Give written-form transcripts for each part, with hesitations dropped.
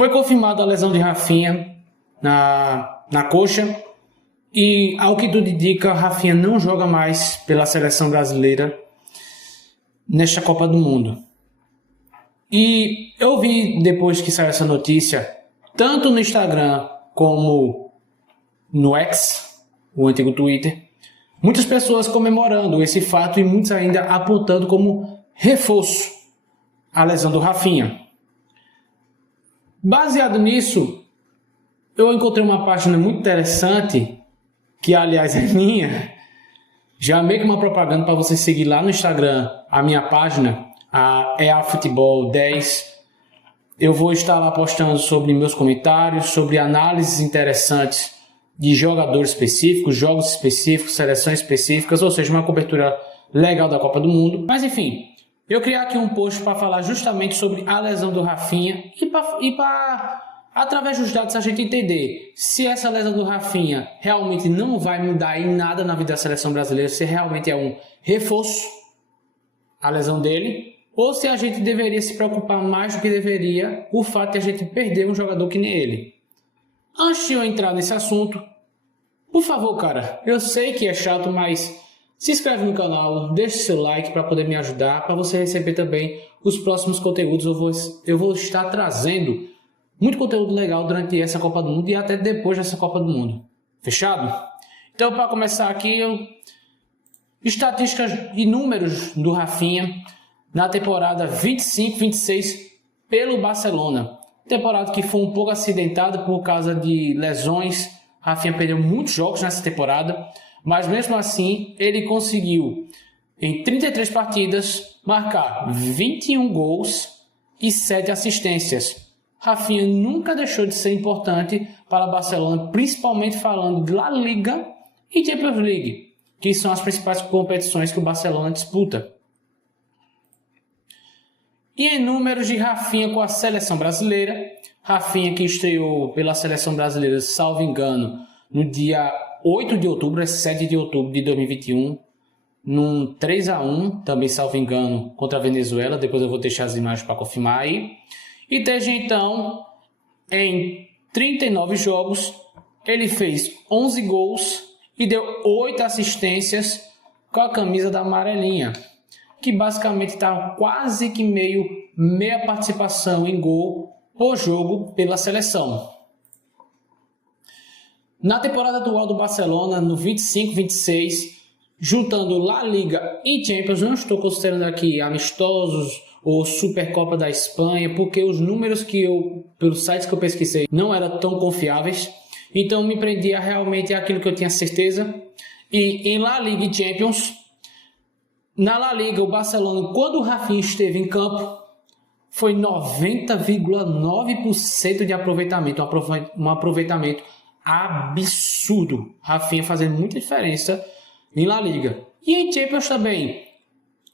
Foi confirmada a lesão de Rafinha na coxa e, ao que tudo indica, Rafinha não joga mais pela seleção brasileira nesta Copa do Mundo. E eu vi, depois que saiu essa notícia, tanto no Instagram como no X, o antigo Twitter, muitas pessoas comemorando esse fato e muitos ainda apontando como reforço a lesão do Rafinha. Baseado nisso, eu encontrei uma página muito interessante, que aliás é minha, já meio que uma propaganda para você seguir lá no Instagram, a minha página, a EAFutebol 10. Eu vou estar lá postando sobre meus comentários, sobre análises interessantes de jogadores específicos, jogos específicos, seleções específicas, ou seja, uma cobertura legal da Copa do Mundo. Mas enfim, eu criei aqui um post para falar justamente sobre a lesão do Rafinha e para, através dos dados, a gente entender se essa lesão do Rafinha realmente não vai mudar em nada na vida da seleção brasileira, se realmente é um reforço a lesão dele, ou se a gente deveria se preocupar mais do que deveria o fato de a gente perder um jogador que nem ele. Antes de eu entrar nesse assunto, por favor, cara, eu sei que é chato, mas se inscreve no canal, deixa seu like para poder me ajudar, para você receber também os próximos conteúdos. Eu vou estar trazendo muito conteúdo legal durante essa Copa do Mundo e até depois dessa Copa do Mundo. Fechado? Então, para começar aqui, estatísticas e números do Rafinha na temporada 25-26 pelo Barcelona. Temporada que foi um pouco acidentada por causa de lesões. Rafinha perdeu muitos jogos nessa temporada, mas mesmo assim ele conseguiu, em 33 partidas, marcar 21 gols e 7 assistências. Rafinha nunca deixou de ser importante para o Barcelona, principalmente falando de La Liga e Champions League, que são as principais competições que o Barcelona disputa. E em números de Rafinha com a seleção brasileira, Rafinha que estreou pela seleção brasileira, salvo engano, no dia 8 de outubro, 7 de outubro de 2021, num 3-1, também salvo engano, contra a Venezuela. Depois eu vou deixar as imagens para confirmar aí. E desde então, em 39 jogos, ele fez 11 gols e deu 8 assistências com a camisa da amarelinha, que basicamente está quase que meia participação em gol por jogo pela seleção. Na temporada atual do Barcelona, no 25-26, juntando La Liga e Champions, não estou considerando aqui amistosos ou Supercopa da Espanha, porque os números pelos sites que eu pesquisei, não eram tão confiáveis. Então me prendia realmente àquilo que eu tinha certeza. E em La Liga e Champions, na La Liga, o Barcelona, quando o Rafinha esteve em campo, foi 90,9% de aproveitamento, um aproveitamento absurdo. Rafinha fazendo muita diferença em La Liga. E em Champions também,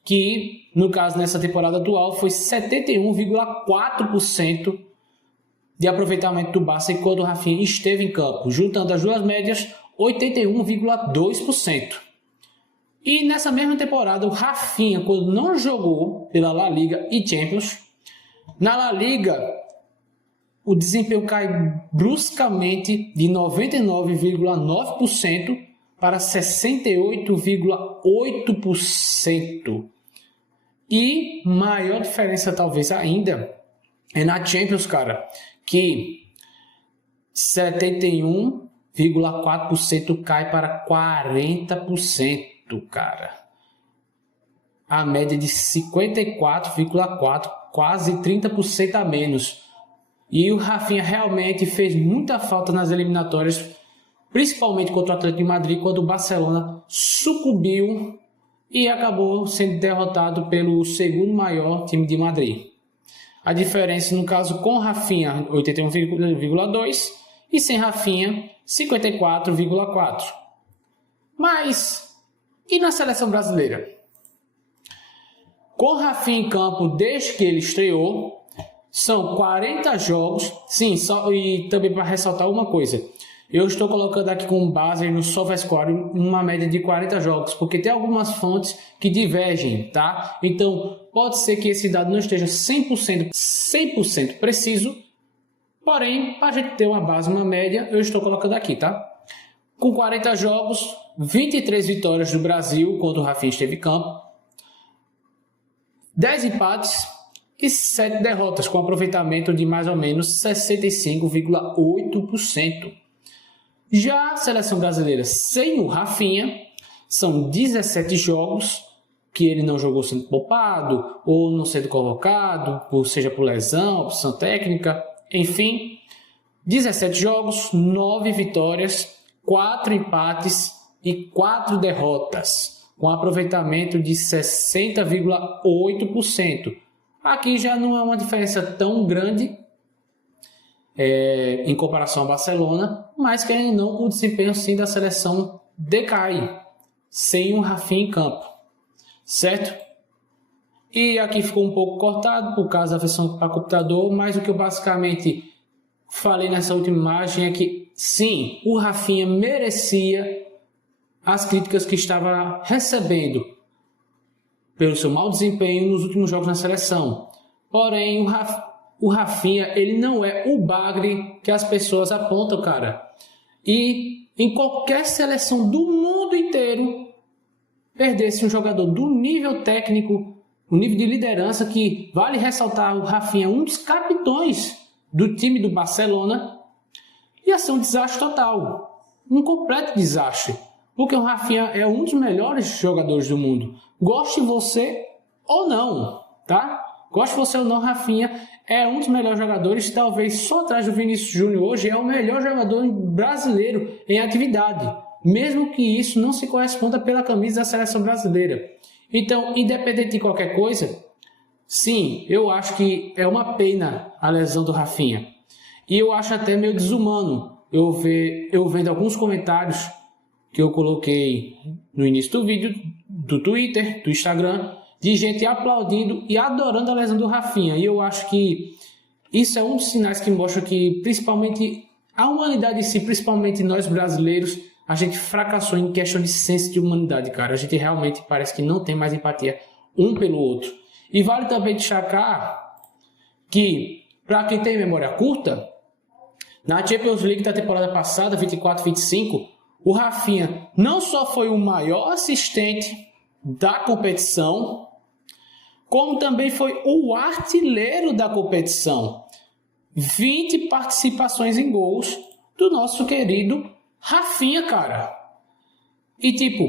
que no caso nessa temporada atual foi 71,4% de aproveitamento do Barça quando o Rafinha esteve em campo, juntando as duas médias, 81,2%. E nessa mesma temporada, o Rafinha, quando não jogou pela La Liga e Champions, na La Liga, o desempenho cai bruscamente de 99,9% para 68,8%. E maior diferença talvez ainda é na Champions, cara, que 71,4% cai para 40%, cara. A média de 54,4%, quase 30% a menos. E o Rafinha realmente fez muita falta nas eliminatórias, principalmente contra o Atlético de Madrid, quando o Barcelona sucumbiu e acabou sendo derrotado pelo segundo maior time de Madrid. A diferença, no caso, com Rafinha, 81,2% e sem Rafinha, 54,4%. Mas, e na seleção brasileira? Com Rafinha em campo desde que ele estreou, são 40 jogos. Sim, e também para ressaltar uma coisa, eu estou colocando aqui com base no SofaScore uma média de 40 jogos, porque tem algumas fontes que divergem, tá? Então, pode ser que esse dado não esteja 100% preciso, Porém, para a gente ter uma base, uma média, eu estou colocando aqui, tá? Com 40 jogos, 23 vitórias do Brasil quando o Rafinha esteve em campo, 10 empates e 7 derrotas, com aproveitamento de mais ou menos 65,8%. Já a seleção brasileira sem o Rafinha, são 17 jogos que ele não jogou sendo poupado ou não sendo colocado, seja por lesão, opção técnica, enfim. 17 jogos, 9 vitórias, 4 empates e 4 derrotas, com aproveitamento de 60,8%. Aqui já não é uma diferença tão grande em comparação ao Barcelona, mas querendo ou não, o desempenho sim da seleção decai sem o Rafinha em campo, certo? E aqui ficou um pouco cortado por causa da versão para computador, mas o que eu basicamente falei nessa última imagem é que sim, o Rafinha merecia as críticas que estava recebendo pelo seu mau desempenho nos últimos jogos na seleção. Porém, o Rafinha, ele não é o bagre que as pessoas apontam, cara. E em qualquer seleção do mundo inteiro, perdesse um jogador do nível técnico, o nível de liderança, que vale ressaltar, o Rafinha, um dos capitães do time do Barcelona, ia ser um desastre total. Um completo desastre. Porque o Rafinha é um dos melhores jogadores do mundo. Goste você ou não, tá? Goste você ou não, Rafinha é um dos melhores jogadores, talvez só atrás do Vinícius Júnior hoje, é o melhor jogador brasileiro em atividade, mesmo que isso não se corresponda pela camisa da seleção brasileira. Então, independente de qualquer coisa, sim, eu acho que é uma pena a lesão do Rafinha. E eu acho até meio desumano eu vendo alguns comentários que eu coloquei no início do vídeo, do Twitter, do Instagram, de gente aplaudindo e adorando a lesão do Rafinha. E eu acho que isso é um dos sinais que mostra que, principalmente, a humanidade em si, principalmente nós brasileiros, a gente fracassou em questão de senso de humanidade, cara. A gente realmente parece que não tem mais empatia um pelo outro. E vale também destacar que, para quem tem memória curta, na Champions League da temporada passada, 24-25, o Rafinha não só foi o maior assistente da competição, como também foi o artilheiro da competição. 20 participações em gols do nosso querido Rafinha, cara. E tipo,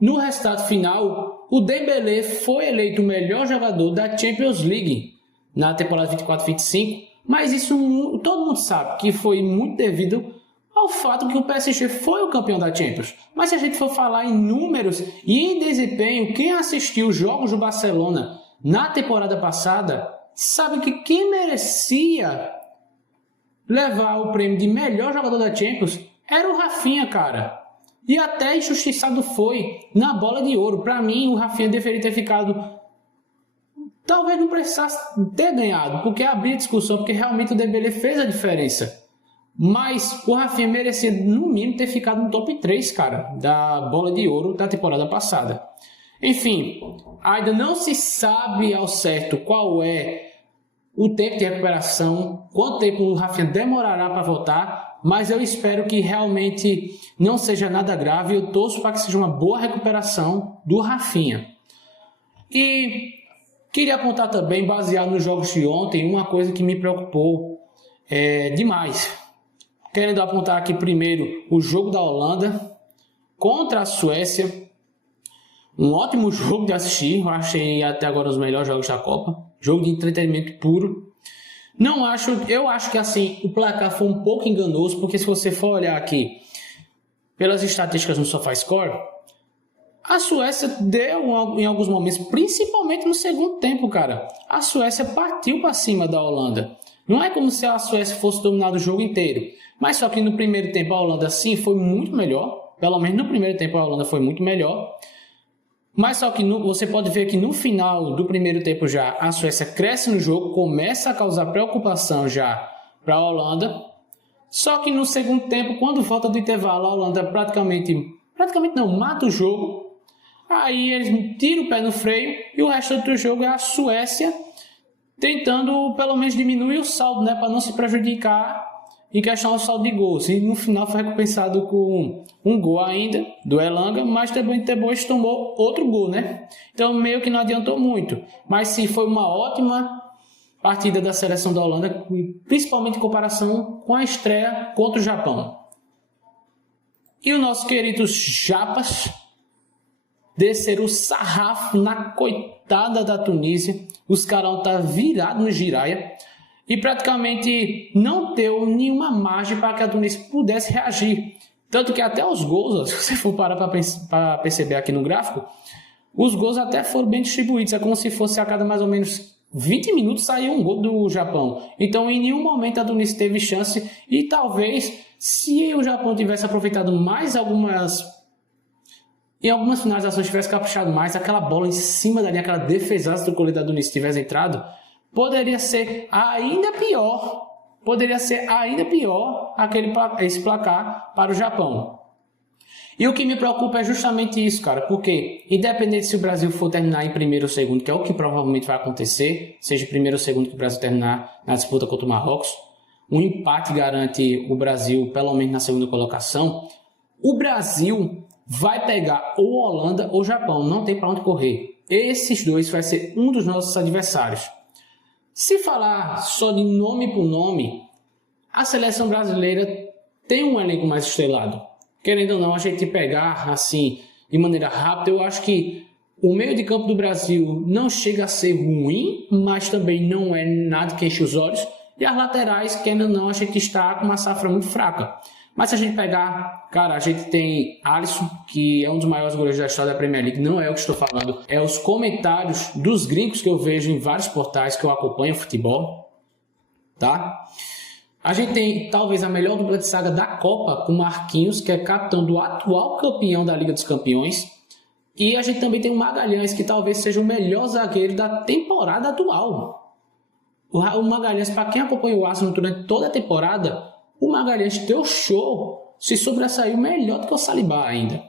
no resultado final, o Dembélé foi eleito o melhor jogador da Champions League na temporada 24-25, mas isso todo mundo sabe que foi muito devido ao fato que o PSG foi o campeão da Champions. Mas se a gente for falar em números e em desempenho, quem assistiu os jogos do Barcelona na temporada passada sabe que quem merecia levar o prêmio de melhor jogador da Champions era o Rafinha, cara. E até injustiçado foi na bola de ouro. Para mim, o Rafinha deveria ter ficado... Talvez não precisasse ter ganhado, porque abria discussão, porque realmente o Dembélé fez a diferença. Mas o Rafinha merecia, no mínimo, ter ficado no top 3, cara, da bola de ouro da temporada passada. Enfim, ainda não se sabe ao certo qual é o tempo de recuperação, quanto tempo o Rafinha demorará para voltar, mas eu espero que realmente não seja nada grave. Eu torço para que seja uma boa recuperação do Rafinha. E queria apontar também, baseado nos jogos de ontem, uma coisa que me preocupou demais. Querendo apontar aqui primeiro o jogo da Holanda contra a Suécia. Um ótimo jogo de assistir. Eu achei até agora os melhores jogos da Copa. Jogo de entretenimento puro. Eu acho que assim, o placar foi um pouco enganoso, porque se você for olhar aqui pelas estatísticas no SofaScore, a Suécia deu em alguns momentos, principalmente no segundo tempo, cara. A Suécia partiu para cima da Holanda. Não é como se a Suécia fosse dominar o jogo inteiro. Mas só que no primeiro tempo a Holanda sim foi muito melhor. Pelo menos no primeiro tempo a Holanda foi muito melhor. Mas só que você pode ver que no final do primeiro tempo já a Suécia cresce no jogo, começa a causar preocupação já para a Holanda. Só que no segundo tempo, quando volta do intervalo, a Holanda praticamente não, mata o jogo. Aí eles tiram o pé no freio e o resto do jogo é a Suécia tentando pelo menos diminuir o saldo, né, para não se prejudicar em questão ao saldo de gols. E no final foi recompensado com um gol ainda do Elanga, mas também depois tomou outro gol, né? Então meio que não adiantou muito. Mas sim, foi uma ótima partida da seleção da Holanda, principalmente em comparação com a estreia contra o Japão. E os nossos queridos japas desceram o sarrafo na coitada da Tunísia. Os caras estão virados no giraia e praticamente não deu nenhuma margem para que a Tunísia pudesse reagir. Tanto que até os gols, se você for parar para perceber aqui no gráfico, os gols até foram bem distribuídos. É como se fosse a cada mais ou menos 20 minutos saiu um gol do Japão. Então em nenhum momento a Tunísia teve chance e talvez se o Japão tivesse aproveitado mais em algumas finalizações tivesse caprichado mais, aquela bola em cima da linha, aquela defesaça do goleiro da Tunísia tivesse entrado, poderia ser ainda pior. Poderia ser ainda pior esse placar para o Japão. E o que me preocupa é justamente isso, cara, porque independente se o Brasil for terminar em primeiro ou segundo, que é o que provavelmente vai acontecer, seja primeiro ou segundo que o Brasil terminar na disputa contra o Marrocos, um empate garante o Brasil pelo menos na segunda colocação. O Brasil vai pegar ou Holanda ou Japão, não tem para onde correr. Esses dois vai ser um dos nossos adversários. Se falar só de nome por nome, a seleção brasileira tem um elenco mais estrelado. Querendo ou não, a gente pegar assim de maneira rápida, eu acho que o meio de campo do Brasil não chega a ser ruim, mas também não é nada que enche os olhos. E as laterais, querendo ou não, a gente está com uma safra muito fraca. Mas se a gente pegar, cara, a gente tem Alisson, que é um dos maiores goleiros da história da Premier League, não é o que estou falando, é os comentários dos gringos que eu vejo em vários portais que eu acompanho futebol, tá? A gente tem talvez a melhor dupla de zaga da Copa com Marquinhos, que é capitão do atual campeão da Liga dos Campeões. E a gente também tem o Magalhães, que talvez seja o melhor zagueiro da temporada atual. O Magalhães, para quem acompanhou o Arsenal durante toda a temporada, o Magalhães deu show, se sobressaiu melhor do que o Saliba ainda.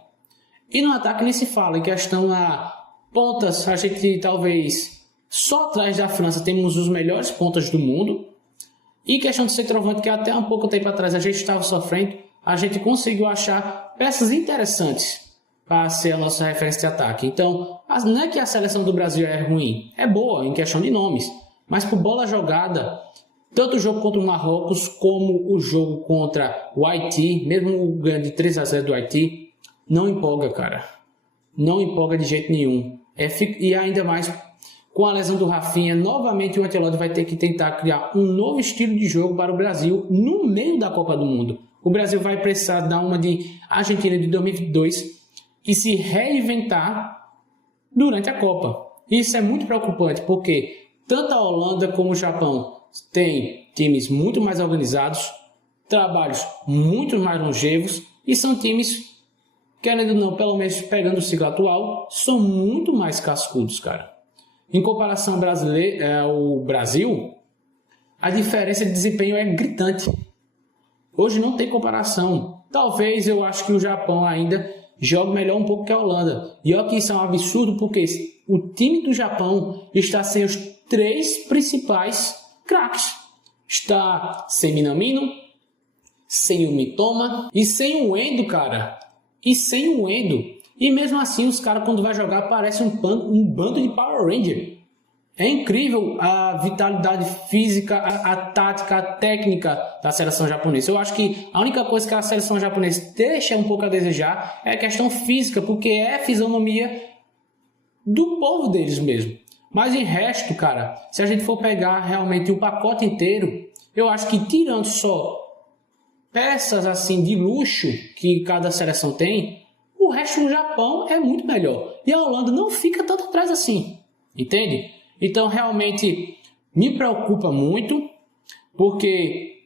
E no ataque nem se fala, em questão a pontas, a gente talvez só atrás da França temos os melhores pontas do mundo. E questão de centroavante, que até um pouco tempo atrás a gente estava sofrendo, a gente conseguiu achar peças interessantes para ser a nossa referência de ataque. Então, não é que a seleção do Brasil é ruim, é boa em questão de nomes, mas por bola jogada, tanto o jogo contra o Marrocos como o jogo contra o Haiti, mesmo o ganho de 3-0 do Haiti, não empolga, cara. Não empolga de jeito nenhum. E ainda mais com a lesão do Rafinha, novamente o Ancelotti vai ter que tentar criar um novo estilo de jogo para o Brasil no meio da Copa do Mundo. O Brasil vai precisar dar uma de Argentina de 2022 e se reinventar durante a Copa. Isso é muito preocupante, porque tanto a Holanda como o Japão têm times muito mais organizados, trabalhos muito mais longevos e são times, querendo ou não, pelo menos pegando o ciclo atual, são muito mais cascudos, cara. Em comparação ao Brasil, a diferença de desempenho é gritante. Hoje não tem comparação. Talvez eu acho que o Japão ainda joga melhor um pouco que a Holanda. E olha que isso é um absurdo, porque o time do Japão está sem os 3 principais craques. Está sem Minamino, sem o Mitoma e sem o Endo, cara. E mesmo assim, os caras, quando vai jogar, parecem um bando de Power Ranger. É incrível a vitalidade física, a tática, a técnica da seleção japonesa. Eu acho que a única coisa que a seleção japonesa deixa um pouco a desejar é a questão física, porque é a fisionomia do povo deles mesmo. Mas em resto, cara, se a gente for pegar realmente o pacote inteiro, eu acho que tirando só peças assim de luxo que cada seleção tem, o resto do Japão é muito melhor. E a Holanda não fica tanto atrás assim, entende? Então realmente me preocupa muito, porque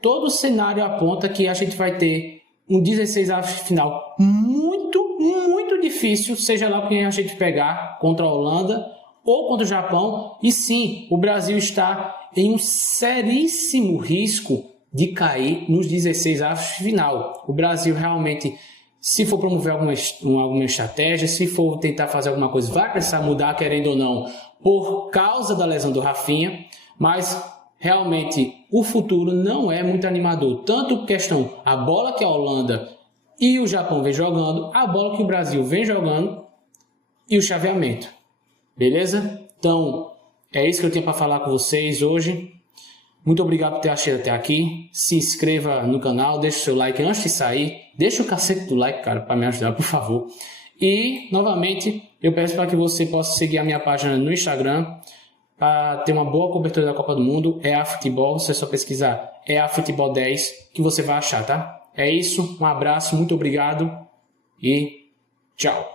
todo o cenário aponta que a gente vai ter um 16º de final muito, muito difícil, seja lá quem a gente pegar, contra a Holanda ou contra o Japão. E sim, o Brasil está em um seríssimo risco de cair nos 16º de final. O Brasil realmente, Se for promover alguma estratégia, se for tentar fazer alguma coisa, vai precisar mudar, querendo ou não, por causa da lesão do Rafinha, mas realmente o futuro não é muito animador. Tanto questão a bola que a Holanda e o Japão vem jogando, a bola que o Brasil vem jogando e o chaveamento. Beleza? Então, é isso que eu tinha para falar com vocês hoje. Muito obrigado por ter assistido até aqui. Se inscreva no canal, deixe o seu like antes de sair. Deixa o cacete do like, cara, para me ajudar, por favor. E, novamente, eu peço para que você possa seguir a minha página no Instagram para ter uma boa cobertura da Copa do Mundo. É a Futebol, você só pesquisar é a Futebol 10 que você vai achar, tá? É isso, um abraço, muito obrigado e tchau.